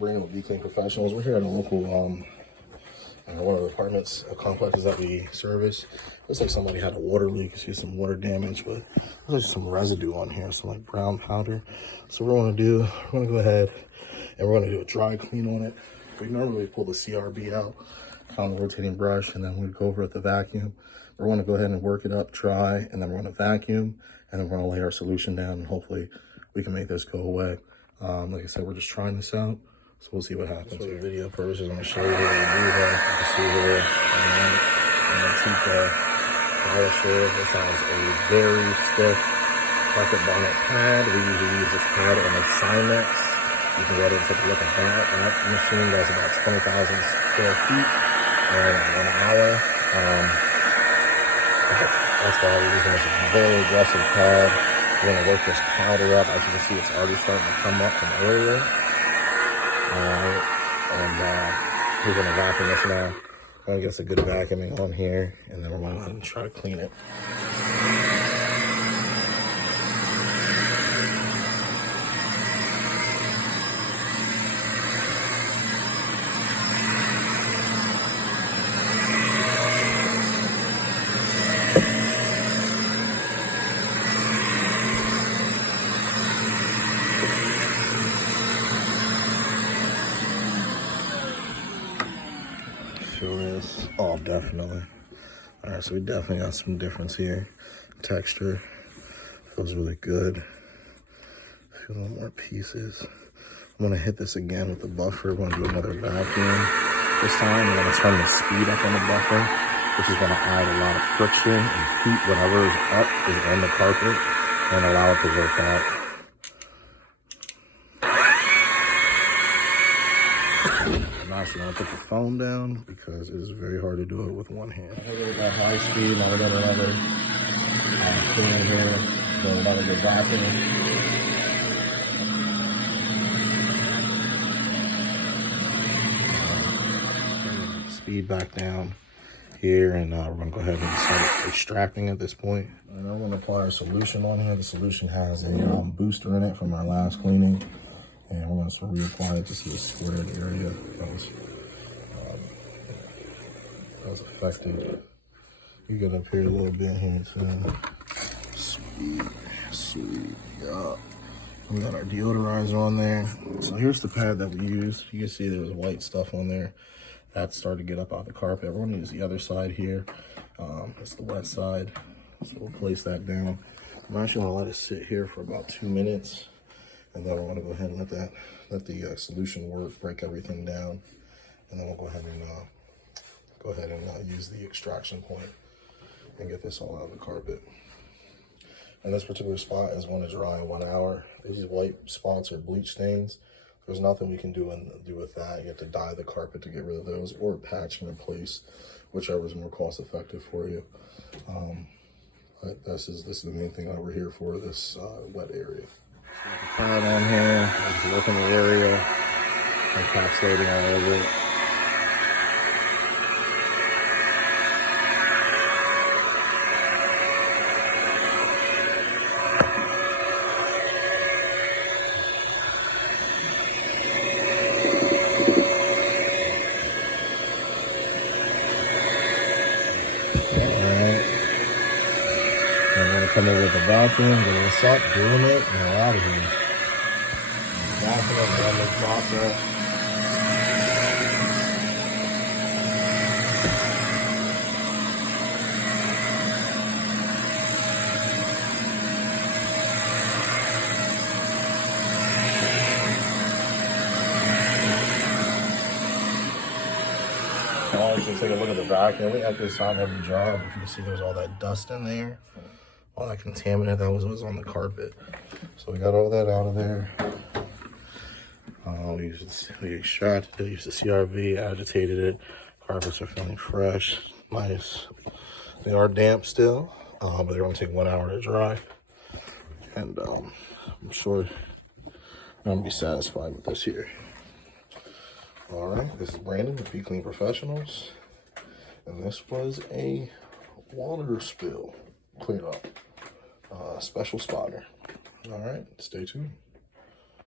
Brandon with Clean Professionals. We're here at a local, one of the apartments complexes that we service. Looks like somebody had a water leak. You see some water damage, but there's some residue on here, some like brown powder. So what we're gonna do, we're gonna go ahead and we're gonna do a dry clean on it. We normally pull the CRB out on the rotating brush, and then we go over at the vacuum. We're gonna go ahead and work it up dry, and then we're gonna vacuum, and then we're gonna lay our solution down, and hopefully we can make this go away. Like I said, we're just trying this out, so we'll see what happens. For the video purposes, I'm gonna show you how to do that. You can see here, I'm gonna take the polisher. This has a very stiff carpet bonnet pad. We usually use this pad on a Sinex. You can go ahead and take a look at that. That machine does about 20,000 square feet in 1 hour. That's why we're using this very aggressive pad. We're gonna work this powder up. As you can see, it's already starting to come up from earlier. Alright, and we're gonna vacuum this now. I'm gonna get a good vacuuming on here, and then we're gonna go ahead and try to clean it. Feel this? Oh, definitely. All right, so we definitely got some difference here. Texture feels really good. Feel a little more pieces. I'm gonna hit this again with the buffer. We're gonna do another vacuum. This time we're gonna turn the speed up on the buffer, which is gonna add a lot of friction and heat. Whatever is up is on the carpet and allow it to work out. I'm actually gonna put the phone down because it is very hard to do it with one hand. I think we got high speed. Now we got another clean here. Doing another good vacuum. Speed back down here, and we're gonna go ahead and start extracting at this point. And I'm gonna apply our solution on here. The solution has a booster in it from our last cleaning. And we're going to sort of reapply it just to the squared area that was affected. You get up here a little bit here, so sweet, yeah. We got our deodorizer on there. So here's the pad that we use. You can see there's white stuff on there. That started to get up out the carpet. We're going to use the other side here. It's the wet side. So we'll place that down. I'm actually going to let it sit here for about 2 minutes. And then we're going to go ahead and let the solution work, break everything down, and then we'll go ahead and use the extraction point and get this all out of the carpet. And this particular spot is going to dry in 1 hour. These white spots are bleach stains. There's nothing we can do with that. You have to dye the carpet to get rid of those, or patch and replace, whichever is more cost effective for you. But this is the main thing that we're here for, this wet area. Pad on here, just look in the area, encapsulating all over it. Alright. I'm going to come over with the vacuum, get this up, doing it, and we're out of here. Vacuum, run the process. So take a look at the vacuum. We have this on every job. If you can see, there's all that dust in there. All that contaminant that was on the carpet. So we got all that out of there. We extracted it, used the CRV, agitated it. Carpets are feeling fresh, nice. They are damp still, but they're gonna take 1 hour to dry. And I'm sure I'm gonna be satisfied with this here. All right, this is Brandon with Be Clean Professionals. And this was a water spill cleanup, special spotter. All right, stay tuned.